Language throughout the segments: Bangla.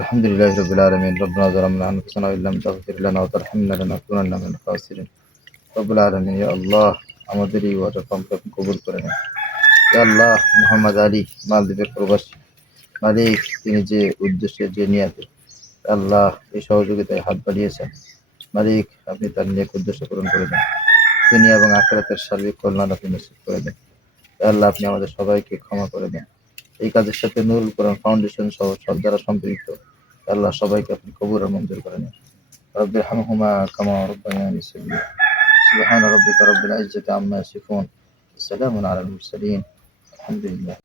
الحمد لله رب العالمين. ربنا ظلمنا أنفسنا وإن لم تغفر لنا وترحمنا لنكونن من الخاسرين. রব্বুল আলামিন, ইয়া আল্লাহ, আমাদের এই ওয়াটারপাম্পকে আপনি কবুল করে নেন। ইয়া আল্লাহ, মোহাম্মদ আলী মালদ্বীপের প্রবাসী মালিক, তিনি যে উদ্দেশ্যে যে নিয়াতে আল্লাহ এই সহযোগিতায় হাত বাড়িয়েছেন, মালিক আপনি তার নেক উদ্দেশ্য পূরণ করে দেন। দুনিয়া এবং আখিরাতের সার্বিক কল্যাণ আপনি নিশ্চিত করে দেন। ইয়া আল্লাহ, আপনি আমাদের সবাইকে ক্ষমা করে দেন। এই কাজের সাথে নুরুল কোরআন ফাউন্ডেশন সহ সব যারা সম্পৃক্ত, আল্লাহ সবাইকে আপনি কবুল আর মঞ্জুর করে নেন। রব্বির হামহুমা কামা রাব্বায়ানি সগীরা। সুবহান রাব্বিকা রব্বিল ইজ্জাতি আম্মা ইয়াসিফুন, সালামুন আলাল মুরসালিন, আলহামদুলিল্লাহ।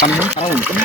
Kamu tahu kan?